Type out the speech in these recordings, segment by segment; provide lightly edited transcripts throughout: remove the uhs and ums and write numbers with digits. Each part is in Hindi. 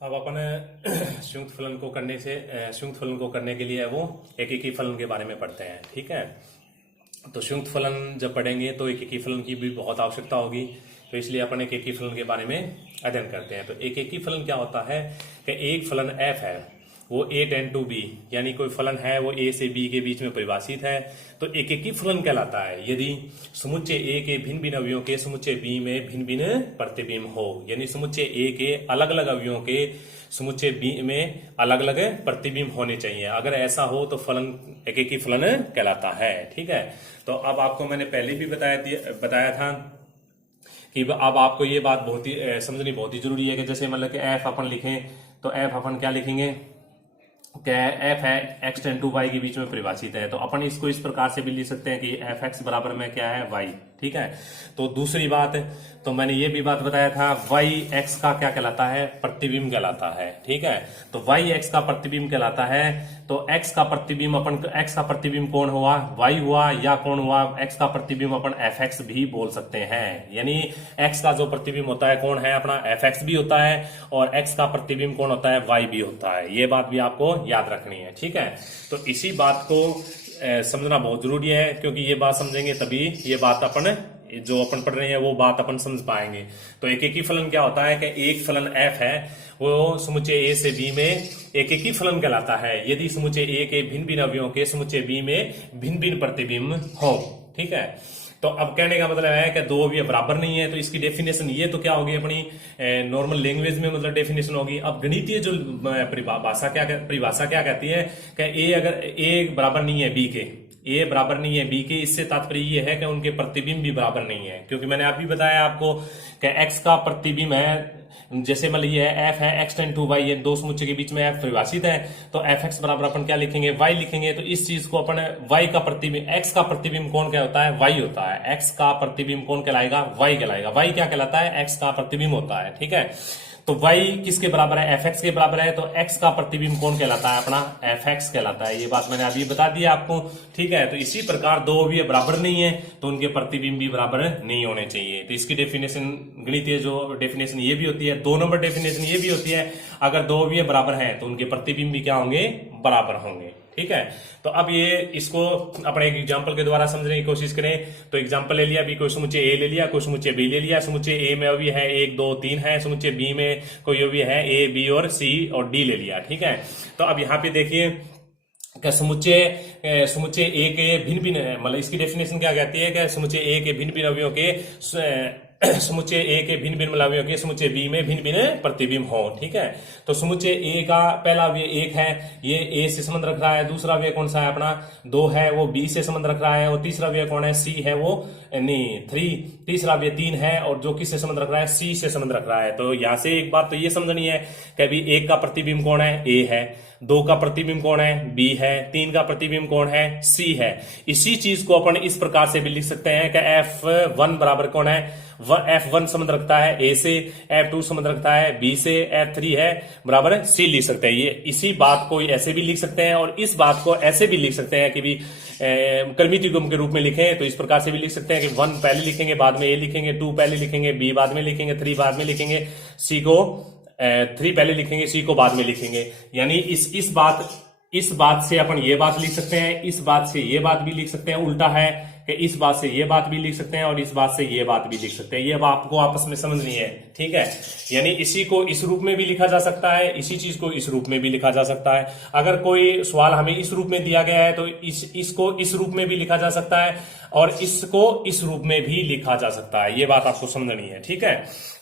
अब अपन संयुक्त फलन को करने के लिए वो एकेकी फलन के बारे में पढ़ते हैं। ठीक है, तो संयुक्त फलन जब पढ़ेंगे तो एकेकी फलन की भी बहुत आवश्यकता होगी, तो इसलिए अपन एकेकी फलन के बारे में अध्ययन करते हैं। तो एकेकी फलन क्या होता है कि एक फलन f है वो a टेंड टू b, यानी कोई फलन है वो a से b के बीच में परिभाषित है, तो एकेकी फलन कहलाता है यदि समुच्चय a के भिन्न भिन्न अवयवों के समुच्चय b में भिन्न भिन्न प्रतिबिंब हो, यानी समुच्चय a के अलग अलग अवयवों के समुच्चय b में अलग अलग प्रतिबिंब होने चाहिए। अगर ऐसा हो तो फलन एकेकी फलन कहलाता है। ठीक है, तो अब आपको मैंने पहले भी बताया था कि अब आपको ये बात बहुत ही समझनी बहुत ही जरूरी है कि जैसे मतलब कि f अपन लिखें तो f अपन क्या लिखेंगे, क्या है f है x टेंड टू y के बीच में परिभाषित है, तो अपन इसको इस प्रकार से भी लिख सकते हैं कि fx बराबर में क्या है y। ठीक है, तो दूसरी बात तो मैंने ये भी बात बताया था y x का क्या कहलाता है, प्रतिबिंब कहलाता है। ठीक है, तो y x का प्रतिबिंब कहलाता है, तो x का प्रतिबिंब कौन हुआ, y हुआ, या कौन हुआ, x का प्रतिबिंब अपन fx भी बोल सकते हैं। यानी x का जो प्रतिबिंब होता है कौन है अपना fx भी होता है, और x का प्रतिबिंब कौन होता है, y भी होता है। ये बात भी आपको याद रखनी है। ठीक है, तो इसी बात को समझना बहुत जरूरी है, क्योंकि ये बात समझेंगे तभी ये बात अपन जो अपन पढ़ रहे हैं वो बात अपन समझ पाएंगे। तो एकेकी फलन क्या होता है कि एक फलन f है वो समुच्चय a से b में एकेकी फलन कहलाता है यदि समुच्चय a के भिन्न भिन्न अवयवों के समुच्चय b में भिन्न भिन्न प्रतिबिंब हो। ठीक है, तो अब कहने का मतलब है कि दो अवयव बराबर नहीं है, तो इसकी डेफिनेशन ये तो क्या होगी अपनी नॉर्मल लैंग्वेज में मतलब डेफिनेशन होगी। अब गणितीय जो परिभाषा क्या कहती है कि a अगर a बराबर नहीं है b के, a बराबर नहीं है b के, इससे तात्पर्य ये है कि उनके प्रतिबिंब भी बराबर नहीं है। क्योंकि मैंने अभी बताया आपको कि x का प्रतिबिंब है, जैसे मान लीजिए f है x टेंड टू y, ये दो समुच्चय के बीच में f परिभाषित है, तो fx बराबर अपन क्या लिखेंगे, y लिखेंगे। तो इस चीज को अपन y का प्रतिबिंब, x का प्रतिबिंब कौन क्या होता है, y होता है। x का प्रतिबिंब कौन कहलाएगा, y कहलाएगा। y क्या कहलाता है, x का प्रतिबिंब होता है। ठीक है, तो y किसके बराबर है, fx के बराबर है, तो x का प्रतिबिंब कौन कहलाता है अपना, fx कहलाता है। ये बात मैंने अभी बता दी आपको। ठीक है, तो इसी प्रकार दो अवयव बराबर नहीं है तो उनके प्रतिबिंब भी बराबर नहीं होने चाहिए। तो इसकी डेफिनेशन गणितीय जो डेफिनेशन ये भी होती है, 2 नंबर डेफिनेशन ये भी होती है, अगर दो अवयव बराबर हैं तो उनके प्रतिबिंब भी क्या होंगे, बराबर होंगे। ठीक है, तो अब ये इसको अपने एक एग्जांपल के द्वारा समझने की कोशिश करें। तो एग्जांपल ले लिया, अभी कोई समुच्चय ए ले लिया, कोई समुच्चय बी ले लिया। समुच्चय ए में अवयव है 1 2 3 है, समुच्चय बी में कोई अवयव है ए बी और सी और डी ले लिया। ठीक है, तो अब यहाँ पे देखिए कि समुच्चय ए के भिन्न भिन्न, मतलब इसकी डेफिनेशन क्या कहती है कि समुच्चय ए के भिन्न भिन्न अवयवों के समुच्चय ए के भिन्न भिन्न अवयवों के समुच्चय बी में भिन्न भिन्न प्रतिबिंब हो। ठीक है, तो समुच्चय ए का पहला अवयव 1 है, ये ए से संबंध रख रहा है। दूसरा अवयव कौन सा है अपना 2 है, वो बी से संबंध रख रहा है। और तीसरा अवयव कौन है, सी है, वो नहीं 3, तीसरा अवयव 3 है और जो किससे संबंध रख रहा है, सी से संबंध रख रहा है। तो यहां से एक बात तो ये समझनी है कि अभी 1 का प्रतिबिंब कौन है, ए है, 2 का प्रतिबिंब कौन है, बी है, 3 का प्रतिबिंब कौन है, सी है। इसी चीज को अपन इस प्रकार से भी लिख सकते हैं कि f1 बराबर कौन है, f1 संबंध रखता है a से, f2 संबंध रखता है b से, f3 है बराबर c लिख सकते हैं। ये इसी बात को ऐसे भी लिख सकते हैं और इस बात को ऐसे भी लिख सकते हैं कि भी क्रमिक युग्म के रूप में लिखें, तो इस प्रकार से भी लिख सकते हैं कि 1 पहले लिखेंगे, बाद में a लिखेंगे, 2 पहले लिखेंगे, b बाद में लिखेंगे, 3 बाद में लिखेंगे, c को 3 पहले लिखेंगे, सी को बाद में लिखेंगे। यानी इस बात से अपन ये बात लिख सकते हैं, इस बात से ये बात भी लिख सकते हैं। उल्टा है कि इस बात से ये बात भी लिख सकते हैं और इस बात से ये बात भी लिख सकते हैं। ये अब आपको आपस में समझनी है। ठीक है, यानी इसी को इस रूप में भी लिखा जा सकता है, इसी चीज को इस रूप में भी लिखा जा सकता है। अगर कोई सवाल हमें इस रूप में दिया गया है तो इसको इस रूप में भी लिखा जा सकता है और इसको इस रूप में भी लिखा जा सकता है। ये बात आपको समझनी है। ठीक है,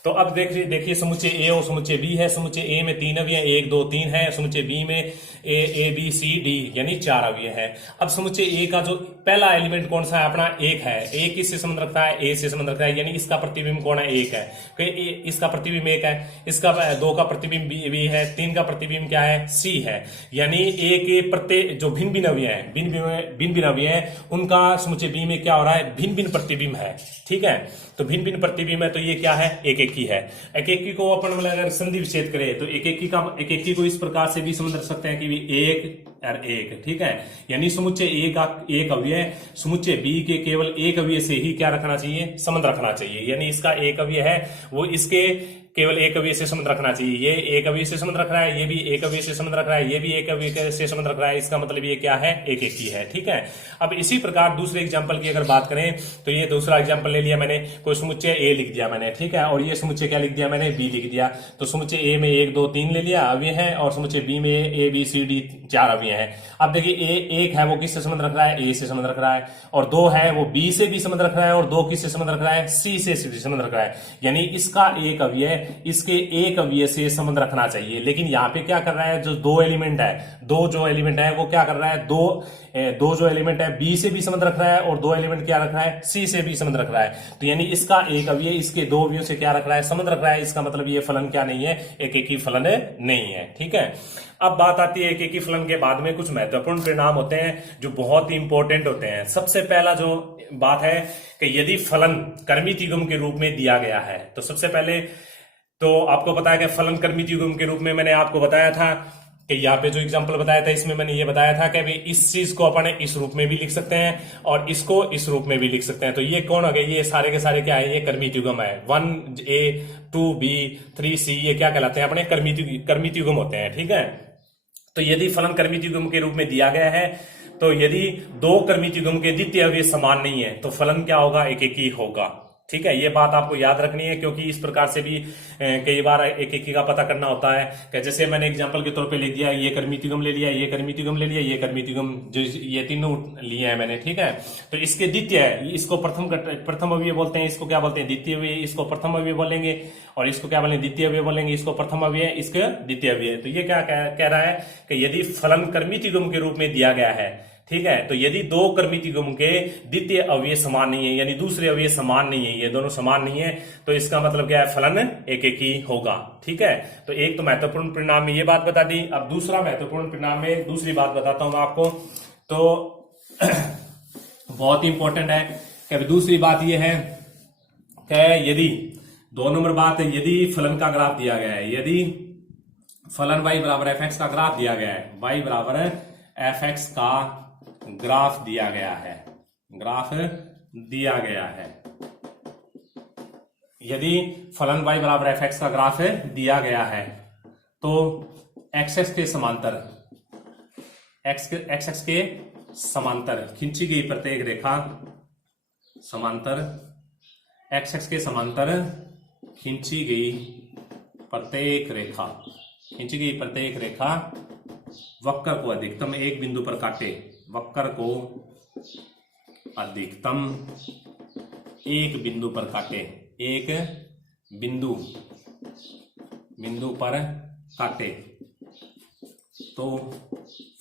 तो अब देखिए समुच्चय ए और समुच्चय बी है। समुच्चय ए में 3 अवयव 1 2 3 है, समुच्चय बी में ए बी सी डी यानी 4 अवयव है। अब समुच्चय ए का जो पहला एलिमेंट कौन सा है अपना 1 है, 1 किससे संबंध रखता है, ए से संबंध रखता है, यानी इसका प्रतिबिंब कौन है, 1 है। इसका प्रतिबिंब 1 है, इसका 2 का प्रतिबिंब बी है, 3 का प्रतिबिंब क्या है, सी है। यानी ए के प्रत्येक जो भिन्न भिन्न अवयव है, भिन्न भिन्न अवयव है, उनका समुच्चय बी में क्या हो रहा है, भिन्न भिन्न प्रतिबिंब है। ठीक है, तो भिन्न भिन्न प्रतिबिंब है, तो ये क्या है, एकेकी है। एकेकी को अपन मतलब अगर संधि विच्छेद करें तो एकेकी को इस प्रकार से भी समझ सकते हैं कि 1 और 1। ठीक है, यानी समुच्चय ए का एक अवयव समुच्चय बी के केवल एक अवयव से ही क्या रखना चाहिए, संबंध रखना चाहिए। यानी इसका एक अवयव है वो इसके केवल एक अवयव से संबंध रखना चाहिए। ये एक अवयव से संबंध रख रहा है, ये भी एक अवयव से संबंध रख रहा है, ये भी एक अवयव से संबंध रख रहा है, इसका मतलब ये क्या है, एक एक ही है। ठीक है, अब इसी प्रकार दूसरे एग्जाम्पल की अगर बात करें तो ये दूसरा एग्जाम्पल ले लिया मैंने, कोई समुच्चय ए लिख दिया मैंने, ठीक है, और ये समुच्चय क्या लिख दिया मैंने, बी लिख दिया। तो समुच्चय ए में 1 2 3 ले लिया अवयव है, और समुच्चय बी में ए बी सी डी 4 अवयव है। अब देखिए एक है वो किससे संबंध रख रहा है, ए से संबंध रख रहा है, और 2 है वो बी से भी संबंध रख रहा है, और 2 किससे संबंध रख रहा है, सी से संबंध रख रहा है। यानी इसका एक अवयव इसके एक अवयव से संबंध रखना चाहिए। लेकिन यहाँ पे क्या कर रहा है, जो 2 एलिमेंट है, जो एलिमेंट है वो क्या कर रहा है, दो जो एलिमेंट है बी से भी संबंध रख रहा है, और 2 एलिमेंट क्या रख रहा है, सी से भी संबंध रख रहा है। तो यानी इसका एक अवयव इसके 2 अवयवों से क्या रख रहा है, संबंध रख रहा है। इसका मतलब ये फलन क्या नहीं है, एक एक ही फलन नहीं है। ठीक है, अब बात आती है एक एक ही फलन के बाद में कुछ महत्वपूर्ण परिणाम होते हैं जो बहुत ही इंपॉर्टेंट होते हैं। सबसे पहला जो बात है कि यदि फलन कर्मित युग्म के रूप में दिया गया है, तो सबसे पहले तो आपको पता है कि फलन कर्मित युग्म के रूप में मैंने आपको बताया था कि यहाँ पे जो एग्जांपल बताया था इसमें मैंने ये बताया था कि भाई इस चीज को अपन इस रूप में भी लिख सकते हैं और इसको इस रूप में भी लिख सकते हैं। तो ये कौन हो गए, ये सारे के सारे क्या है, ये कर्मित युग्म है। 1a 2b 3c ये क्या कहलाते हैं, अपने कर्मित युग्म होते हैं। ठीक है, तो यदि फलन कर्मित युग्म के रूप में दिया गया है, तो यदि 2 कर्मित युग्म के द्वितीय अवयव समान नहीं है तो फलन क्या होगा, एक एक ही होगा। ठीक है, ये बात आपको याद रखनी है, क्योंकि इस प्रकार से भी कई बार एक एक का पता करना होता है कि जैसे मैंने एग्जांपल के तौर पे ले दिया, ये कर्मित युग्म ले लिया, ये कर्मित युग्म ले लिया, ये कर्मित युग्म, जो ये तीनों लिए हैं मैंने। ठीक है, तो इसके द्वितीय, इसको प्रथम अवयव बोलते हैं, इसको क्या बोलते हैं, द्वितीय अवयव, इसको प्रथम अवयव बोलेंगे, और इसको क्या बोलेंगे, द्वितीय अवयव बोलेंगे, इसको प्रथम अवयव, इसके द्वितीय अवयव। तो ये क्या कह रहा है कि यदि फलन कर्मित युग्म के रूप में दिया गया है, ठीक है, तो यदि 2 कर्मित युग्म के द्वितीय अवयव समान नहीं है, यानी दूसरे अवयव समान नहीं है, ये दोनों समान नहीं है, तो इसका मतलब क्या है, फलन एक एक ही होगा। ठीक है, तो एक तो महत्वपूर्ण परिणाम में ये बात बता दी। अब दूसरा महत्वपूर्ण परिणाम में दूसरी बात बताता हूं मैं आपको, तो बहुत ही इंपॉर्टेंट है कि दूसरी बात ये है कि यदि 2 नंबर बात है, यदि फलन का ग्राफ दिया गया है, यदि फलन y बराबर fx का ग्राफ दिया गया है, y बराबर fx का ग्राफ दिया गया है, ग्राफ दिया गया है, यदि फलन y बराबर fx का ग्राफ दिया गया है, तो x के समांतर, x के समांतर खींची गई प्रत्येक रेखा, समांतर x के समांतर खींची गई प्रत्येक रेखा, खींची गई प्रत्येक रेखा वक्र को अधिकतम एक बिंदु पर काटे, वक्र को अधिकतम एक बिंदु पर काटे, एक बिंदु पर काटे, तो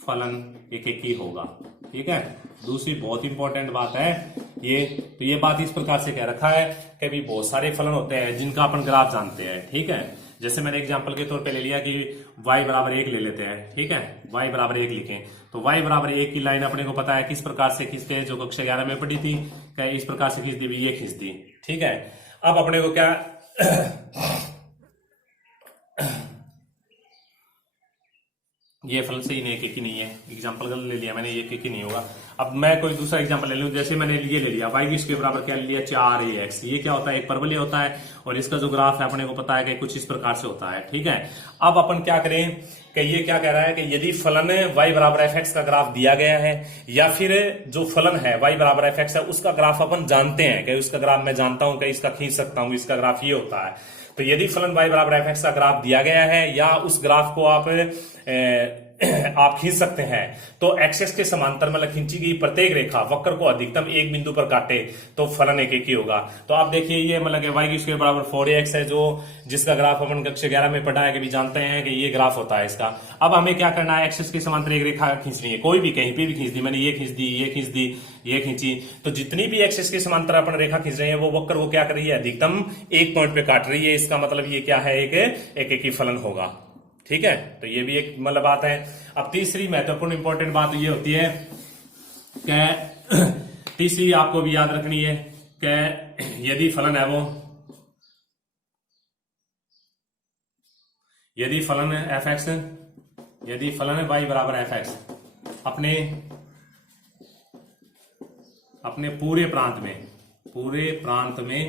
फलन एक एक ही होगा। ठीक है, दूसरी बहुत इंपॉर्टेंट बात है ये, तो ये बात इस प्रकार से कह रखा है कि भी बहुत सारे फलन होते हैं जिनका अपन ग्राफ जानते हैं। ठीक है, जैसे मैंने एग्जांपल के तौर पे ले लिया कि y बराबर 1 ले लेते हैं। ठीक है, y बराबर 1 लिखें, तो y बराबर 1 की लाइन अपने को पता है किस प्रकार से खींचते हैं, जो कक्षा 11 में पढ़ी थी, क्या इस प्रकार से खींच दी, ये खींच दी। ठीक है, अब अपने को क्या ये फलन से ही नहीं, एक ही नहीं है, एग्जांपल ले लिया मैंने, ये एक ही नहीं होगा। अब मैं कोई दूसरा एग्जांपल ले लूं, जैसे मैंने ये ले लिया y इसके बराबर क्या ले लिया, 4ax, ये क्या होता है, एक परवलय होता है, और इसका जो ग्राफ है अपने को पता है कि कुछ इस प्रकार से होता है। ठीक है, अब अपन क्या करें कि ये क्या कह रहा है कि यदि फलन y बराबर fx का ग्राफ दिया गया है, या फिर जो फलन है y बराबर fx है उसका ग्राफ अपन जानते हैं कि उसका ग्राफ मैं जानता हूं कि इसका खींच सकता हूं, इसका ग्राफ ये होता है। तो यदि फलन y बराबर fx का ग्राफ दिया गया है, या उस ग्राफ को आप खींच सकते हैं, तो एक्सेस के समांतर मतलब खींची गई प्रत्येक रेखा वक्र को अधिकतम एक बिंदु पर काटे, तो फलन एक एक ही होगा। तो आप देखिए ये मतलब y स्क्वायर बराबर 4ax है, जो जिसका ग्राफ अपन कक्षा 11 में पढ़ा है कि भी जानते हैं कि ये ग्राफ होता है इसका। अब हमें क्या करना है, एक्सेस के समांतर एक रेखा खींचनी है, कोई भी कहीं पे भी खींच दी, मैंने ये खींच दी, ये खींच दी, ये खींची, तो जितनी भी एक्सेस के समांतर अपन रेखा खींच रहे हैं वो वक्र वो क्या कर रही है, अधिकतम एक पॉइंट पे काट रही है। इसका मतलब ये क्या है, एक एक ही फलन होगा। ठीक है, तो ये भी एक मतलब बात है। अब तीसरी महत्वपूर्ण इंपॉर्टेंट बात ये होती है कि तीसरी आपको भी याद रखनी है कि यदि फलन है वो, यदि फलन है fx, यदि फलन है y बराबर fx अपने पूरे प्रांत में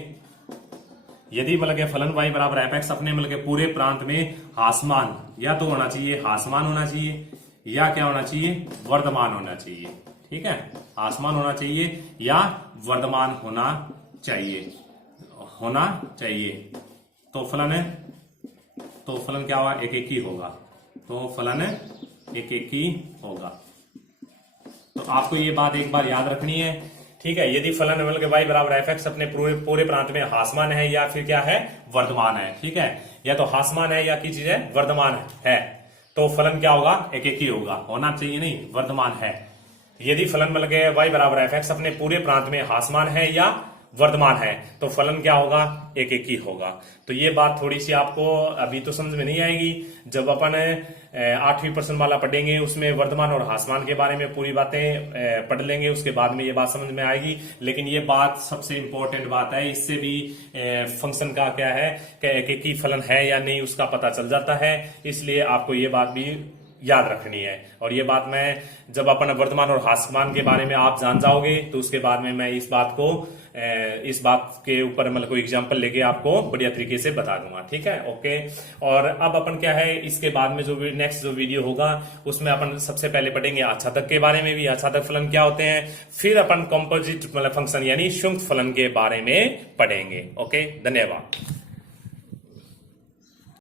यदि मतलब के फलन y बराबर एफ एक्स अपने मतलब के पूरे प्रांत में हासमान, या तो होना चाहिए हासमान होना चाहिए, या क्या होना चाहिए, वर्धमान होना चाहिए। ठीक है, आसमान होना चाहिए या वर्धमान होना चाहिए, तो फलन क्या होगा, एक एक ही होगा, तो फलन एक एक ही होगा। तो आपको ये बात एक बार याद रखनी है। ठीक है, यदि फलन मतलब y बराबर एफ एक्स अपने पूरे प्रांत में हासमान है या फिर क्या है, वर्धमान है। ठीक है, या तो हासमान है या की चीज है, वर्धमान है, तो फलन क्या होगा, एक एक ही होगा, होना चाहिए नहीं, वर्धमान है। यदि फलन मतलब y बराबर एफ एक्स अपने पूरे प्रांत में हासमान है या वर्धमान है, तो फलन क्या होगा, एक एक ही होगा। तो ये बात थोड़ी सी आपको अभी तो समझ में नहीं आएगी, जब अपन 8वीं प्रश्न माला पढ़ेंगे उसमें वर्धमान और हासमान के बारे में पूरी बातें पढ़ लेंगे, उसके बाद में ये बात समझ में आएगी। लेकिन ये बात सबसे इंपॉर्टेंट बात है, इससे भी फंक्शन का क्या है कि एक एक ही फलन है या नहीं उसका पता चल जाता है, इसलिए आपको ये बात भी याद रखनी है। और ये बात मैं जब अपन वर्धमान और हासमान के बारे में आप जान जाओगे तो उसके बाद में मैं इस बात के ऊपर मतलब कोई एग्जांपल लेके आपको बढ़िया तरीके से बता दूंगा। ठीक है, ओके। और अब अपन क्या है, इसके बाद में जो नेक्स्ट जो वीडियो होगा उसमें अपन सबसे पहले पढ़ेंगे आच्छादक के बारे में भी, आच्छादक फलन क्या होते हैं, फिर अपन कंपोजिट मतलब फंक्शन यानी संयुक्त फलन के बारे में पढ़ेंगे। ओके, धन्यवाद।